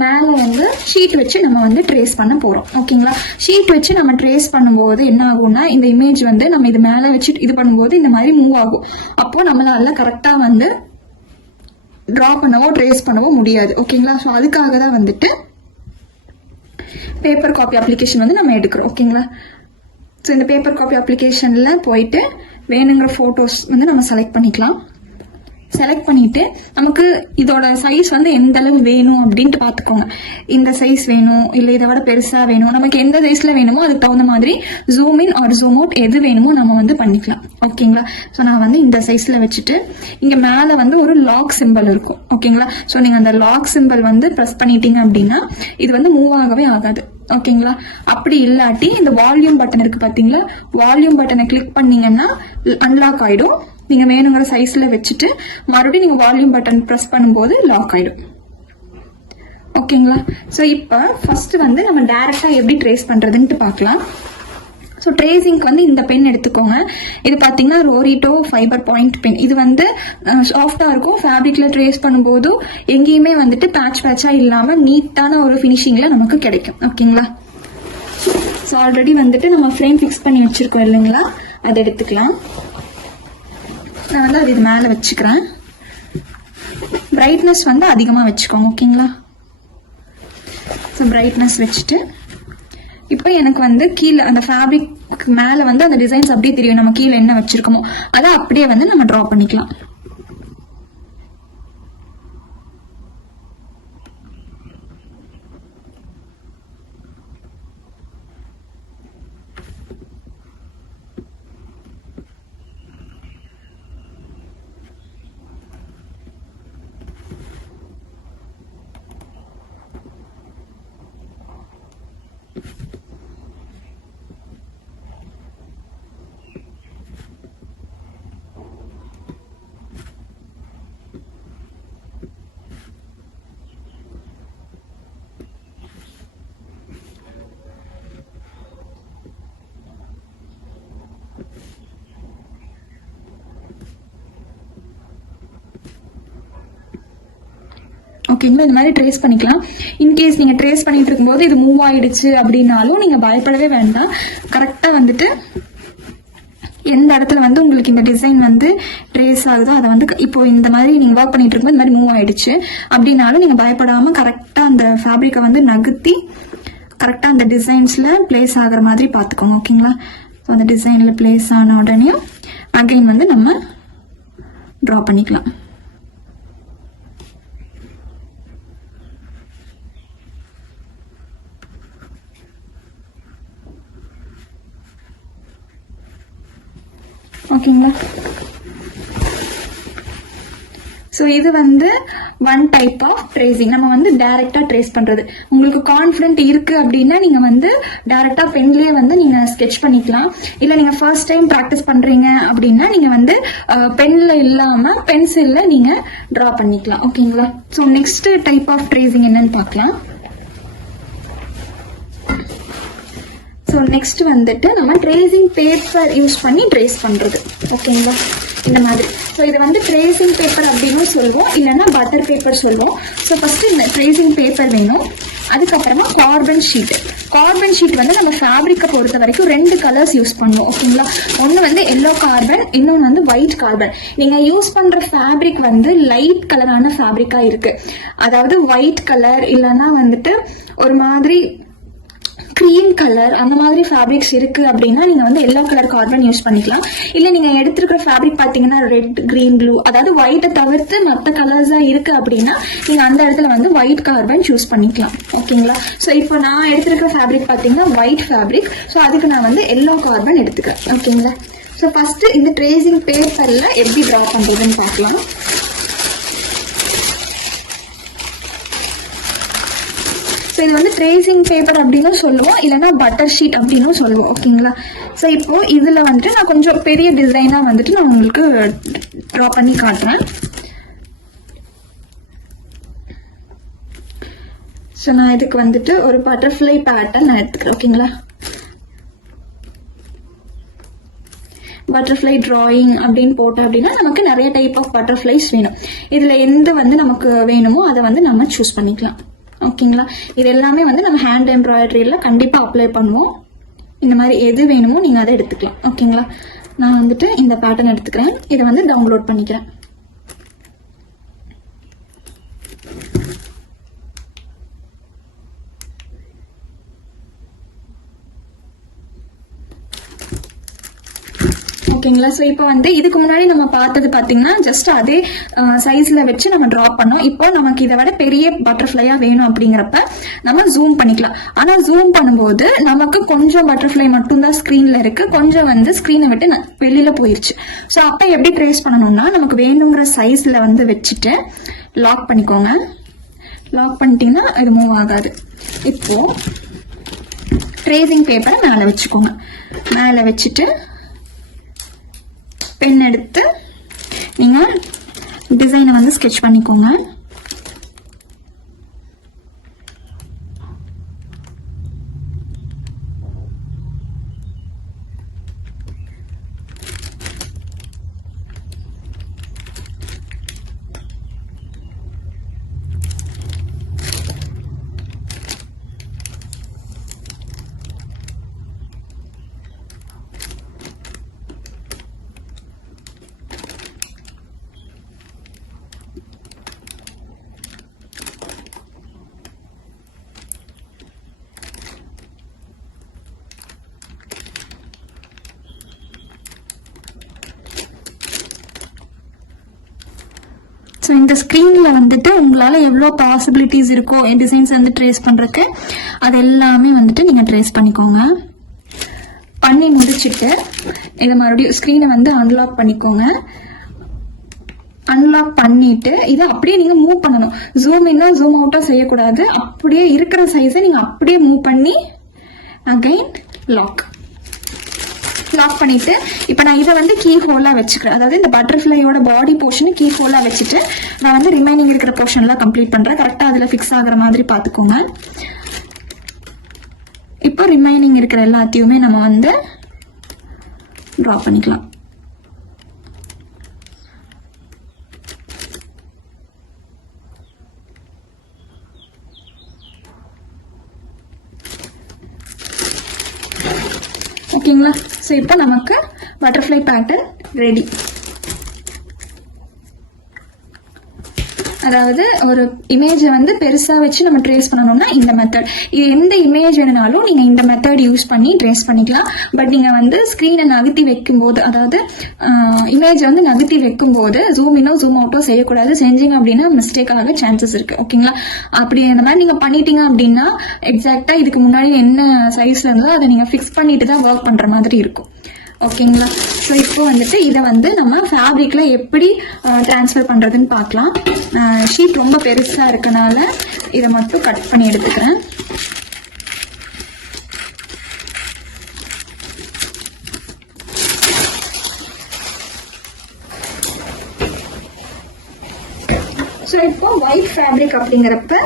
மேலே வந்து ஷீட் வச்சு நம்ம வந்து ட்ரேஸ் பண்ண போகிறோம். ஓகேங்களா? ஷீட் வச்சு நம்ம ட்ரேஸ் பண்ணும்போது என்ன ஆகும்னா, இந்த இமேஜ் வந்து நம்ம இது மேலே வச்சு இது பண்ணும்போது இந்த மாதிரி மூவ் ஆகும். அப்போ நம்மளால கரெக்டாக வந்து ட்ரா பண்ணவோ ட்ரேஸ் பண்ணவோ முடியாது. ஓகேங்களா? ஸோ அதுக்காக தான் வந்துட்டு பேப்பர் காப்பி அப்ளிகேஷன் வந்து நம்ம எடுக்கிறோம். ஓகேங்களா? ஸோ இந்த பேப்பர் காப்பி அப்ளிகேஷனில் போயிட்டு வேணுங்கிற ஃபோட்டோஸ் வந்து நம்ம செலக்ட் பண்ணிக்கலாம். செலக்ட் பண்ணிட்டு நமக்கு இதோட சைஸ் வந்து எந்த அளவு வேணும் அப்படின்ட்டு பார்த்துக்கோங்க. இந்த சைஸ் வேணும் இல்லை இதை விட பெருசாக வேணும், நமக்கு எந்த சைஸில் வேணுமோ அதுக்கு தகுந்த மாதிரி zoom in or zoom out எது வேணுமோ நம்ம வந்து பண்ணிக்கலாம். ஓகேங்களா? ஸோ நான் வந்து இந்த சைஸில் வச்சுட்டு இங்கே மேலே வந்து ஒரு லாக் சிம்பிள் இருக்கும். ஓகேங்களா? ஸோ நீங்கள் அந்த லாக் சிம்பிள் வந்து ப்ரெஸ் பண்ணிட்டீங்க அப்படின்னா இது வந்து மூவ் ஆகவே ஆகாது. ஓகேங்களா? அப்படி இல்லாட்டி இந்த வால்யூம் பட்டன் இருக்கு பார்த்தீங்களா, வால்யூம் பட்டனை கிளிக் பண்ணீங்கன்னா அன்லாக் ஆகிடும். நீங்கள் வேணுங்கிற சைஸில் வச்சுட்டு மறுபடியும் நீங்கள் வால்யூம் பட்டன் ப்ரெஸ் பண்ணும்போது லாக் ஆகிடும். ஓகேங்களா? ஸோ இப்போ ஃபர்ஸ்ட் வந்து நம்ம டைரெக்டாக எப்படி ட்ரேஸ் பண்ணுறதுன்ட்டு பார்க்கலாம். ஸோ ட்ரேசிங்க்கு வந்து இந்த பென் எடுத்துக்கோங்க. இது பார்த்தீங்கன்னா ரோரிட்டோ ஃபைபர் பாயிண்ட் பென். இது வந்து சாஃப்டாக இருக்கும். ஃபேப்ரிக்கில் ட்ரேஸ் பண்ணும்போது எங்கேயுமே வந்துட்டு பேட்சாக இல்லாமல் நீட்டான ஒரு ஃபினிஷிங்கில் நமக்கு கிடைக்கும். ஓகேங்களா? ஸோ ஆல்ரெடி வந்துட்டு நம்ம ஃப்ரேம் ஃபிக்ஸ் பண்ணி வச்சுருக்கோம் இல்லைங்களா, அதை எடுத்துக்கலாம். நான் வந்து அது இது மேலே வச்சுக்கிறேன். பிரைட்னஸ் வந்து அதிகமாக வச்சுக்கோங்க. ஓகேங்களா? ஸோ பிரைட்னஸ் வச்சுட்டு இப்போ எனக்கு வந்து கீழே அந்த ஃபேப்ரிக் மேலே வந்து அந்த டிசைன்ஸ் அப்படியே தெரியும். நம்ம கீழே என்ன வச்சிருக்கோமோ அதை அப்படியே வந்து நம்ம ட்ரா பண்ணிக்கலாம். ஓகேங்களா. இந்த மாதிரி ட்ரேஸ் பண்ணிக்கலாம். இன்கேஸ் நீங்கள் ட்ரேஸ் பண்ணிட்டு இருக்கும்போது இது மூவ் ஆயிடுச்சு அப்படின்னாலும் நீங்கள் பயப்படவே வேண்டாம். கரெக்டாக வந்துட்டு எந்த இடத்துல வந்து உங்களுக்கு இந்த டிசைன் வந்து ட்ரேஸ் ஆகுதோ அதை வந்து இப்போ இந்த மாதிரி நீங்கள் ஒர்க் பண்ணிட்டு இருக்கும்போது இந்த மாதிரி மூவ் ஆயிடுச்சு அப்படின்னாலும் நீங்கள் பயப்படாமல் கரெக்டாக அந்த ஃபேப்ரிக்கை வந்து நகர்த்தி கரெக்டாக அந்த டிசைன்ஸில் பிளேஸ் ஆகிற மாதிரி பார்த்துக்கோங்க. ஓகேங்களா. ஸோ அந்த டிசைனில் பிளேஸ் ஆன உடனே அகைன் வந்து நம்ம ட்ரா பண்ணிக்கலாம். ஓகேங்களா. ஸோ இது வந்து ஒன் டைப் ஆஃப் ட்ரேசிங். நம்ம வந்து டைரக்டாக ட்ரேஸ் பண்ணுறது. உங்களுக்கு கான்ஃபிடென்ட் இருக்குது அப்படின்னா நீங்கள் வந்து டைரக்டாக பென்லேயே வந்து நீங்கள் ஸ்கெட்ச் பண்ணிக்கலாம். இல்லை நீங்கள் ஃபர்ஸ்ட் டைம் ப்ராக்டிஸ் பண்ணுறீங்க அப்படின்னா நீங்கள் வந்து பென்னில் இல்லாமல் பென்சிலில் நீங்கள் ட்ரா பண்ணிக்கலாம். ஓகேங்களா. So next type of tracing என்னன்னு பார்க்கலாம். ஸோ நெக்ஸ்ட் வந்துட்டு நம்ம ட்ரேசிங் பேப்பர் யூஸ் பண்ணி ட்ரேஸ் பண்ணுறது. ஓகேங்களா. இந்த மாதிரி. ஸோ இது வந்து ட்ரேசிங் பேப்பர் அப்படின்னு சொல்லுவோம், இல்லைன்னா பட்டர் பேப்பர் சொல்லுவோம். ஸோ ஃபஸ்ட்டு இந்த ட்ரேசிங் பேப்பர் வேணும். அதுக்கப்புறமா கார்பன் ஷீட். கார்பன் ஷீட் வந்து நம்ம ஃபேப்ரிக்கை பொறுத்த வரைக்கும் 2 கலர்ஸ் யூஸ் பண்ணுவோம். ஓகேங்களா. ஒன்று வந்து எல்லோ கார்பன், இன்னொன்று வந்து ஒயிட் கார்பன். நீங்கள் யூஸ் பண்ணுற ஃபேப்ரிக் வந்து லைட் கலரான ஃபேப்ரிக்காக இருக்குது. அதாவது ஒயிட் கலர் இல்லைன்னா வந்துட்டு ஒரு மாதிரி க்ரீம் கலர் அந்த மாதிரி ஃபேப்ரிக்ஸ் இருக்குது அப்படின்னா நீங்கள் வந்து எல்லோ கலர் கார்பன் யூஸ் பண்ணிக்கலாம். இல்லை நீங்கள் எடுத்துருக்கிற ஃபேப்ரிக் பார்த்தீங்கன்னா ரெட், க்ரீன், ப்ளூ, அதாவது ஒயிட்டை தவிர்த்து மற்ற கலர்ஸாக இருக்குது அப்படின்னா நீங்கள் அந்த இடத்துல வந்து ஒயிட் கார்பன் சூஸ் பண்ணிக்கலாம். ஓகேங்களா. ஸோ இப்போ நான் எடுத்துருக்கிற ஃபேப்ரிக் பார்த்தீங்கன்னா ஒயிட் ஃபேப்ரிக். ஸோ அதுக்கு நான் வந்து எல்லோ கார்பன் எடுத்துக்கிறேன். ஓகேங்களா. ஸோ ஃபஸ்ட்டு இந்த ட்ரேசிங் பேப்பரில் எப்படி ட்ரா பண்ணுறதுன்னு பார்க்கலாம். ஸோ இது வந்து ட்ரேசிங் பேப்பர் அப்படின்னு சொல்லுவோம், இல்லைன்னா பட்டர் ஷீட் அப்படின்னு சொல்லுவோம். ஓகேங்களா. ஸோ இப்போது இதில் வந்துட்டு நான் கொஞ்சம் பெரிய டிசைனாக வந்துட்டு நான் உங்களுக்கு ட்ரா பண்ணி காட்டுறேன். ஸோ நான் இதுக்கு வந்துட்டு ஒரு பட்டர்ஃப்ளை பேட்டர்ன் நான் எடுத்துக்கிறேன். ஓகேங்களா. பட்டர்ஃப்ளை டிராயிங் அப்படின்னு போட்டோம் அப்படின்னா நமக்கு நிறைய டைப் ஆஃப் பட்டர்ஃப்ளைஸ் வேணும். இதில் எந்த வந்து நமக்கு வேணுமோ அதை வந்து நம்ம சூஸ் பண்ணிக்கலாம். ஓகேங்களா. இது எல்லாமே வந்து நம்ம ஹேண்ட் எம்ப்ராய்டரியில் கண்டிப்பாக அப்ளை பண்ணுவோம். இந்த மாதிரி எது வேணுமோ நீங்கள் அதை எடுத்துக்கலாம். ஓகேங்களா. நான் வந்துட்டு இந்த பேட்டர்ன் எடுத்துக்கிறேன். இதை வந்து டவுன்லோட் பண்ணிக்கிறேன். ஓகேங்களா. ஸோ இப்போ வந்து இதுக்கு முன்னாடி நம்ம பார்த்தது பார்த்தீங்கன்னா ஜஸ்ட் அதே சைஸில் வச்சு நம்ம ட்ரா பண்ணோம். இப்போ நமக்கு இதை விட பெரிய பட்டர்ஃப்ளையாக வேணும் அப்படிங்கிறப்ப நம்ம ஜூம் பண்ணிக்கலாம். ஆனால் ஜூம் பண்ணும்போது நமக்கு கொஞ்சம் பட்டர்ஃப்ளை மட்டும்தான் ஸ்க்ரீனில் இருக்குது, கொஞ்சம் வந்து ஸ்க்ரீனை விட்டு வெளியில் போயிடுச்சு. ஸோ அப்போ எப்படி ட்ரேஸ் பண்ணணும்னா நமக்கு வேணுங்கிற சைஸில் வந்து வச்சுட்டு லாக் பண்ணிக்கோங்க. லாக் பண்ணிட்டீங்கன்னா இது மூவ் ஆகாது. இப்போது ட்ரேசிங் பேப்பரை மேலே வச்சுக்கோங்க. மேலே வச்சுட்டு பென் எடுத்து நீங்கள் டிசைனை வந்து ஸ்கெட்ச் பண்ணிக்கோங்க. ஸோ இந்த ஸ்க்ரீனில் வந்துட்டு உங்களால் எவ்வளோ பாசிபிலிட்டிஸ் இருக்கோ டிசைன்ஸ் வந்து ட்ரேஸ் பண்ணுறதுக்கு அது எல்லாமே வந்துட்டு நீங்கள் ட்ரேஸ் பண்ணிக்கோங்க. பண்ணி முடிச்சுட்டு இதை மறுபடியும் ஸ்க்ரீனை வந்து அன்லாக் பண்ணிக்கோங்க. அன்லாக் பண்ணிட்டு இதை அப்படியே நீங்கள் மூவ் பண்ணணும். ஜூம் இன்னும் ஜூம் அவுட்டாக செய்யக்கூடாது. அப்படியே இருக்கிற சைஸை நீங்கள் அப்படியே மூவ் பண்ணி அகைன் லாக் பண்ணிட்டு இப்போ நான் இதை வந்து கீ ஹோலாக வச்சுக்கிறேன். அதாவது இந்த பட்டர்ஃப்ளையோட பாடி போர்ஷனை கீ ஹோலாக வச்சுட்டு நான் வந்து ரிமைனிங் இருக்கிற போர்ஷன்லாம் கம்ப்ளீட் பண்ணுறேன். கரெக்டாக அதில் ஃபிக்ஸ் ஆகிற மாதிரி பார்த்துக்கோங்க. இப்போ ரிமைனிங் இருக்கிற எல்லாத்தையுமே நம்ம வந்து ட்ரா பண்ணிக்கலாம். இப்போ நமக்கு பட்டர்ஃப்ளை பேட்டர்ன் ரெடி. அதாவது ஒரு இமேஜை வந்து பெருசா வச்சு நம்ம ட்ரேஸ் பண்ணணும்னா இந்த மெத்தட். இது எந்த இமேஜ் வேணுனாலும் நீங்க இந்த மெத்தட் யூஸ் பண்ணி ட்ரேஸ் பண்ணிக்கலாம். பட் நீங்க வந்து ஸ்கிரீனை நகர்த்தி வைக்கும்போது, அதாவது இமேஜ் வந்து நகர்த்தி வைக்கும்போது ஜூம் இன்னோ ஜூம் அவுட்டோ செய்யக்கூடாது. செஞ்சீங்க அப்படின்னா மிஸ்டேக் ஆக சான்சஸ் இருக்கு. ஓகேங்களா? அப்படி அந்த மாதிரி நீங்க பண்ணிட்டீங்க அப்படின்னா எக்ஸாக்டா இதுக்கு முன்னாடி என்ன சைஸ்ல இருந்தோ அதை நீங்க ஃபிக்ஸ் பண்ணிட்டு தான் ஒர்க் பண்ற மாதிரி இருக்கும். ஓகேங்களா? ஸோ இப்போ வந்துட்டு இதை வந்து நம்ம ஃபேப்ரிக்ல எப்படி டிரான்ஸ்ஃபர் பண்றதுன்னு பார்க்கலாம். ஷீட் ரொம்ப பெருசா இருக்கனால இதை மட்டும் கட் பண்ணி எடுத்துக்கிறேன். ஸோ இப்போ ஒயிட் ஃபேப்ரிக் அப்படிங்கிறப்ப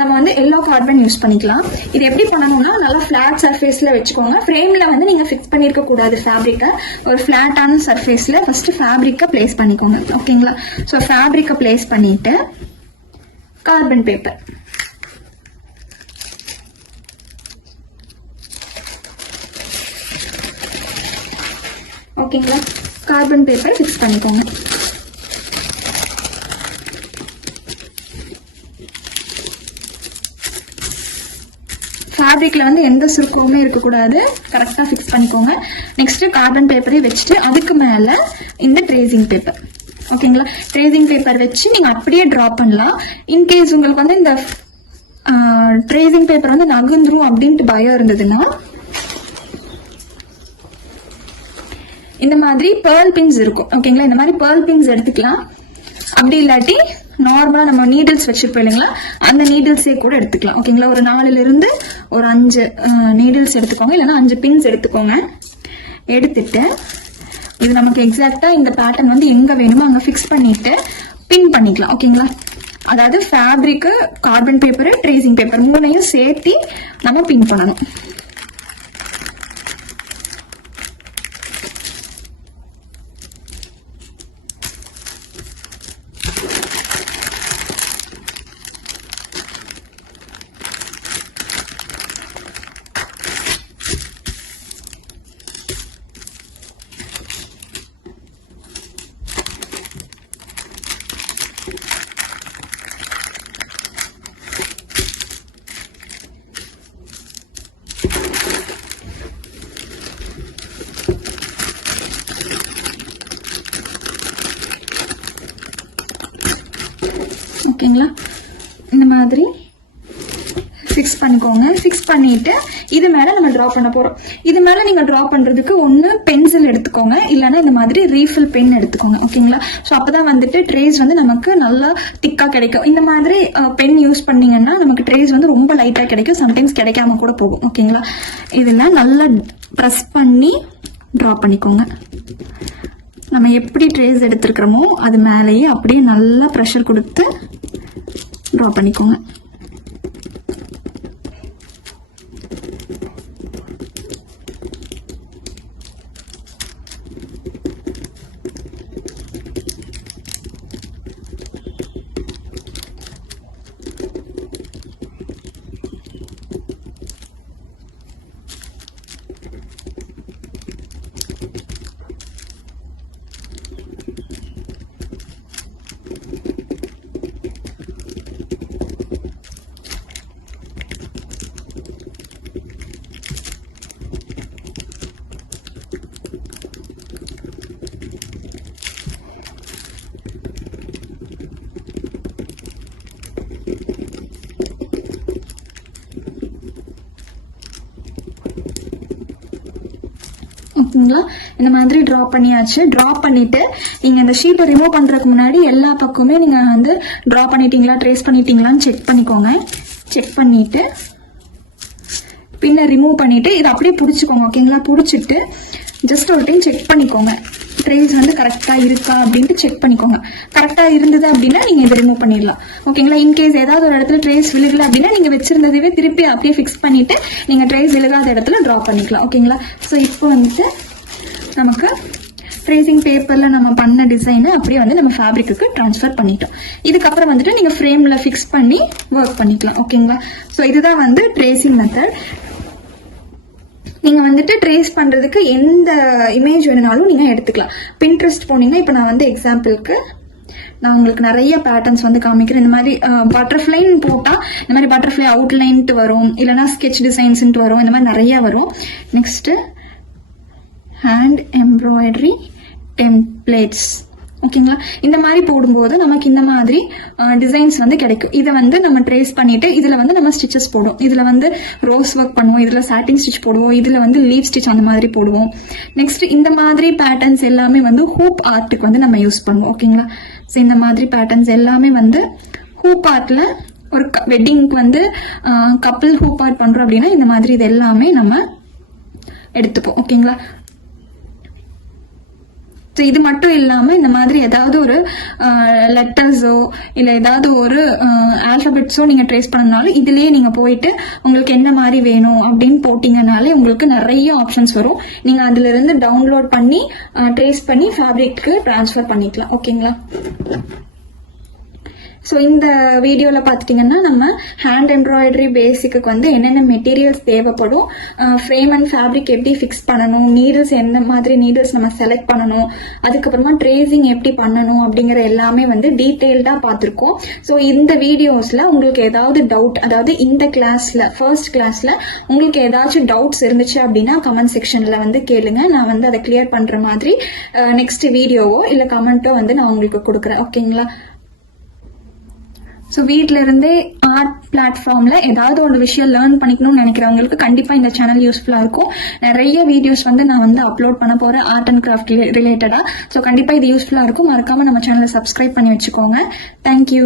நம்ம வந்து எல்லோ கார்பன் யூஸ் பண்ணிக்கலாம். இது எப்படி பண்ணணும்னா நல்லா ஃபிளாட் சர்ஃபேஸில் வச்சுக்கோங்க. ஃப்ரேமில் வந்து நீங்கள் ஃபிக்ஸ் பண்ணியிருக்க கூடாது ஃபேப்ரிக்கை. ஒரு ஃப்ளாட்டான சர்ஃபேஸில் ஃபர்ஸ்ட் ஃபேப்ரிக்கை பிளேஸ் பண்ணிக்கோங்க. ஓகேங்களா? ஸோ ஃபேப்ரிக்கை பிளேஸ் பண்ணிட்டு கார்பன் பேப்பர், ஓகேங்களா, கார்பன் பேப்பர் ஃபிக்ஸ் பண்ணிக்கோங்க. ஃபேப்ரிக்ல வந்து எந்த சுருக்கமுமே இருக்கக்கூடாது. கரெக்டாக ஃபிக்ஸ் பண்ணிக்கோங்க. நெக்ஸ்ட் கார்பன் பேப்பரையும் வச்சுட்டு அதுக்கு மேலே இந்த ட்ரேசிங் பேப்பர், ஓகேங்களா, ட்ரேசிங் பேப்பர் வச்சு நீங்கள் அப்படியே ட்ரா பண்ணலாம். இன்கேஸ் உங்களுக்கு வந்து இந்த ட்ரேசிங் பேப்பர் வந்து நகர்ந்துரும் அப்படின்ட்டு பயம் இருந்ததுன்னா இந்த மாதிரி பேர்ல் பின்ஸ் இருக்கும். ஓகேங்களா? இந்த மாதிரி பேர்ல் பின்ஸ் எடுத்துக்கலாம். அப்படி இல்லாட்டி நார்மலா நம்ம நீடில்ஸ் வச்சிருப்போம் இல்லைங்களா, அந்த நீடில்ஸே கூட எடுத்துக்கலாம். ஓகேங்களா? ஒரு 4 இருந்து ஒரு 5 நீடில்ஸ் எடுத்துக்கோங்க, இல்லைன்னா 5 பின்ஸ் எடுத்துக்கோங்க. எடுத்துட்டு இது நமக்கு எக்ஸாக்டா இந்த பேட்டர்ன் வந்து எங்க வேணுமோ அங்க ஃபிக்ஸ் பண்ணிட்டு பின் பண்ணிக்கலாம். ஓகேங்களா? அதாவது fabric, carbon paper, tracing paper 3ஐயும் சேர்த்து நம்ம பின் பண்ணணும். ஓகேங்களா? இந்த மாதிரி ஃபிக்ஸ் பண்ணிக்கோங்க. ஃபிக்ஸ் பண்ணிட்டு இது மேலே நம்ம ட்ரா பண்ண போகிறோம். இது மேலே நீங்கள் ட்ரா பண்ணுறதுக்கு ஒன்று பென்சில் எடுத்துக்கோங்க, இல்லைன்னா இந்த மாதிரி ரீஃபில் பென் எடுத்துக்கோங்க. ஓகேங்களா? ஸோ அப்போ தான் வந்துட்டு ட்ரேஸ் வந்து நமக்கு நல்லா திக்காக கிடைக்கும். இந்த மாதிரி பென் யூஸ் பண்ணிங்கன்னா நமக்கு ட்ரேஸ் வந்து ரொம்ப லைட்டாக கிடைக்கும், சம்டைம்ஸ் கிடைக்காம கூட போகும். ஓகேங்களா? இதெல்லாம் நல்லா ப்ரெஸ் பண்ணி ட்ரா பண்ணிக்கோங்க. நம்ம எப்படி ட்ரேஸ் எடுத்துருக்கிறோமோ அது மேலேயே அப்படியே நல்லா ப்ரெஷர் கொடுத்து ட்ரா பண்ணிக்கோங்க. ஓகேங்களா? இந்த மாதிரி ட்ரா பண்ணியாச்சு. ட்ரா பண்ணிட்டு நீங்க இந்த ஷீட்டை ரிமூவ் பண்றதுக்கு முன்னாடி எல்லா பக்கமே நீங்க வந்து ட்ரா பண்ணிட்டீங்களா, ட்ரேஸ் பண்ணிட்டீங்களான்னு செக் பண்ணிக்கோங்க. செக் பண்ணிட்டு பின்ன ரிமூவ் பண்ணிட்டு இதை அப்படியே பிடிச்சிக்கோங்க. ஓகேங்களா? பிடிச்சிட்டு ஜஸ்ட் ஒரு டைம் செக் பண்ணிக்கோங்க, ட்ரேஸ் வந்து கரெக்டா இருக்கா அப்படின்ட்டு செக் பண்ணிக்கோங்க. கரெக்டா இருந்தது அப்படின்னா நீங்க இதை ரிமூவ் பண்ணிடலாம். ஓகேங்களா? இன்கேஸ் ஏதாவது ஒரு இடத்துல ட்ரேஸ் விழுகல அப்படின்னா நீங்க வச்சிருந்ததுவே திருப்பி அப்படியே ஃபிக்ஸ் பண்ணிட்டு நீங்க ட்ரேஸ் விழுகாத இடத்துல ட்ரா பண்ணிக்கலாம். ஓகேங்களா? ஸோ இப்போ வந்துட்டு நமக்கு ட்ரேசிங் பேப்பரில் நம்ம பண்ண டிசைனை அப்படியே வந்து நம்ம ஃபேப்ரிக்கு ட்ரான்ஸ்ஃபர் பண்ணிட்டோம். இதுக்கப்புறம் வந்துட்டு நீங்கள் ஃப்ரேமில் ஃபிக்ஸ் பண்ணி ஒர்க் பண்ணிக்கலாம். ஓகேங்களா? ஸோ இதுதான் வந்து ட்ரேசிங் மெத்தட். நீங்கள் வந்துட்டு ட்ரேஸ் பண்ணுறதுக்கு எந்த இமேஜ் வேணுனாலும் நீங்கள் எடுத்துக்கலாம். பின்ட்ரெஸ்ட் போனீங்கன்னா, இப்போ நான் வந்து எக்ஸாம்பிளுக்கு நான் உங்களுக்கு நிறைய பேட்டர்ன்ஸ் வந்து காமிக்கிறேன். இந்த மாதிரி பட்டர்ஃப்ளைன்னு போட்டால் இந்த மாதிரி பட்டர்ஃப்ளை அவுட்லைன்ட்டு வரும், இல்லைனா ஸ்கெட்ச் டிசைன்ஸ்ன்ட்டு வரும், இந்த மாதிரி நிறையா வரும். Next hand embroidery templates. ஓகேங்களா, இந்த மாதிரி போடும்போது நமக்கு இந்த மாதிரி டிசைன்ஸ் வந்து கிடைக்கும். இதை வந்து நம்ம ட்ரேஸ் பண்ணிட்டு இதில் வந்து நம்ம ஸ்டிச்சஸ் போடுவோம். இதில் வந்து ரோஸ் ஒர்க் பண்ணுவோம், இதில் சாட்டின் ஸ்டிச் போடுவோம், இதில் வந்து லீவ் ஸ்டிச் அந்த மாதிரி போடுவோம். நெக்ஸ்ட் இந்த மாதிரி பேட்டர்ன்ஸ் எல்லாமே வந்து ஹூப் ஆர்ட்டுக்கு வந்து நம்ம யூஸ் பண்ணுவோம். ஓகேங்களா, ஸோ இந்த மாதிரி பேட்டர்ன்ஸ் எல்லாமே வந்து ஹூப் ஆர்ட்டில் ஒரு வெட்டிங்க்கு வந்து கப்பிள் ஹூப் ஆர்ட் பண்ணுறோம் அப்படின்னா இந்த மாதிரி இது எல்லாமே நம்ம எடுத்துப்போம். ஓகேங்களா, ஸோ இது மட்டும் இல்லாமல் இந்த மாதிரி ஏதாவது ஒரு லெட்டர்ஸோ இல்லை ஏதாவது ஒரு ஆல்ஃபபெட்ஸோ நீங்கள் ட்ரேஸ் பண்ணனாலும் இதுலேயே நீங்கள் போயிட்டு உங்களுக்கு என்ன மாதிரி வேணும் அப்படின்னு போட்டிங்கனாலே உங்களுக்கு நிறைய ஆப்ஷன்ஸ் வரும். நீங்கள் அதிலிருந்து டவுன்லோட் பண்ணி ட்ரேஸ் பண்ணி ஃபேப்ரிக்கு ட்ரான்ஸ்ஃபர் பண்ணிக்கலாம். ஓகேங்களா, ஸோ இந்த வீடியோவில் பார்த்துட்டிங்கன்னா நம்ம ஹேண்ட் எம்ப்ராய்டரி பேசிக்கு வந்து என்னென்ன மெட்டீரியல்ஸ் தேவைப்படும், ஃப்ரேம் அண்ட் ஃபேப்ரிக் எப்படி ஃபிக்ஸ் பண்ணணும், நீடில்ஸ் எந்த மாதிரி நீடில்ஸ் நம்ம செலக்ட் பண்ணணும், அதுக்கப்புறமா ட்ரேசிங் எப்படி பண்ணணும் அப்படிங்கிற எல்லாமே வந்து டீட்டெயில்டாக பார்த்துருக்கோம். ஸோ இந்த வீடியோஸில் உங்களுக்கு ஏதாவது டவுட், அதாவது இந்த கிளாஸில் ஃபர்ஸ்ட் கிளாஸில் உங்களுக்கு ஏதாச்சும் டவுட்ஸ் இருந்துச்சு அப்படின்னா கமெண்ட் செக்ஷனில் வந்து கேளுங்க. நான் வந்து அதை கிளியர் பண்ணுற மாதிரி நெக்ஸ்ட் வீடியோவோ இல்லை கமெண்ட்டோ வந்து நான் உங்களுக்கு கொடுக்குறேன். ஓகேங்களா, ஸோ வீட்டில இருந்தே ஆர்ட் பிளாட்ஃபார்ம்ல ஏதாவது ஒரு விஷயம் லேர்ன் பண்ணிக்கணும்னு நினைக்கிறவங்களுக்கு கண்டிப்பா இந்த சேனல் யூஸ்ஃபுல்லா இருக்கும். நிறைய வீடியோஸ் வந்து நான் வந்து அப்லோட் பண்ண போறேன் ஆர்ட் அண்ட் கிராஃப்ட் ரிலேட்டடா. ஸோ கண்டிப்பா இது யூஸ்ஃபுல்லா இருக்கும். மறக்காம நம்ம சேனலை சப்ஸ்கிரைப் பண்ணி வச்சுக்கோங்க. தேங்க்யூ.